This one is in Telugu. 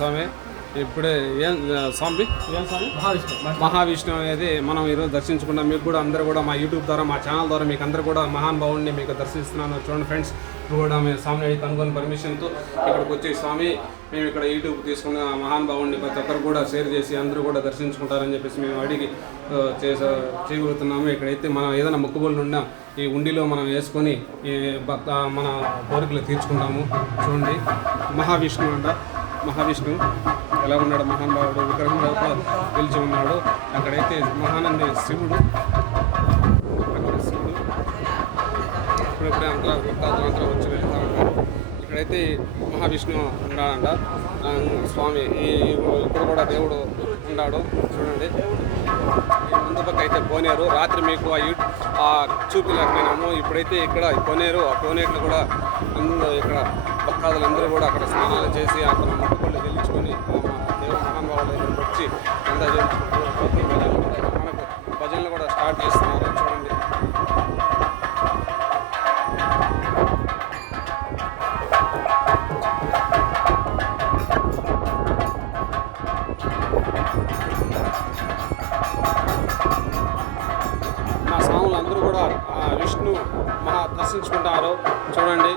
స్వామి ఇప్పుడే స్వామి మహావిష్ణు అనేది మనం ఈరోజు దర్శించుకున్నాం. మీకు కూడా అందరూ కూడా మా యూట్యూబ్ ద్వారా మా ఛానల్ ద్వారా మీకు అందరూ కూడా మహానుభావుడిని మీకు దర్శిస్తున్నాను. చూడండి ఫ్రెండ్స్, ఇప్పుడు కూడా మేము స్వామిని అడిగి కనుగొని పర్మిషన్తో ఇక్కడికి వచ్చి స్వామి మేము ఇక్కడ యూట్యూబ్ తీసుకున్న మహానుభావుడిని ప్రతి ఒక్కరు కూడా షేర్ చేసి అందరూ కూడా దర్శించుకుంటారని చెప్పేసి మేము అడిగి చేయగలుగుతున్నాము. ఇక్కడైతే మనం ఏదైనా మొక్కుబళ్ళు ఉన్నా ఈ ఉండిలో మనం వేసుకొని మన కోరికలు తీర్చుకుంటాము. చూడండి, మహావిష్ణు అంట. మహావిష్ణు ఎలా ఉన్నాడు, మహానుభావుడు విగ్రహం నిలిచి ఉన్నాడు. అక్కడైతే మహానంది శివుడు ఇప్పుడెప్పుడే అంతలా వచ్చి వెళ్తా ఉన్నాడు. ఇక్కడైతే మహావిష్ణు ఉన్నాడంట. స్వామి ఇక్కడ కూడా దేవుడు ఉన్నాడు. చూడండి, ముందు పక్క అయితే కోనేరు. రాత్రి మీకు చూపిలేకపోయినాము. ఇప్పుడైతే ఇక్కడ కోనేరు, ఆ కోనేరులో కూడా అందరూ ఇక్కడ భక్తాదులందరూ కూడా అక్కడ స్నానాలు చేసి అక్కడ మొక్కుబళ్ళు చెల్లించుకొని దేవుడు మహానుభావుల దగ్గరికి వచ్చి అంతా చేయించుకుంటారు. మనకు భజనలు కూడా స్టార్ట్ చేస్తున్నారు. చూడండి, మా స్వాములు అందరూ కూడా విష్ణు దర్శించుకుంటారు. చూడండి,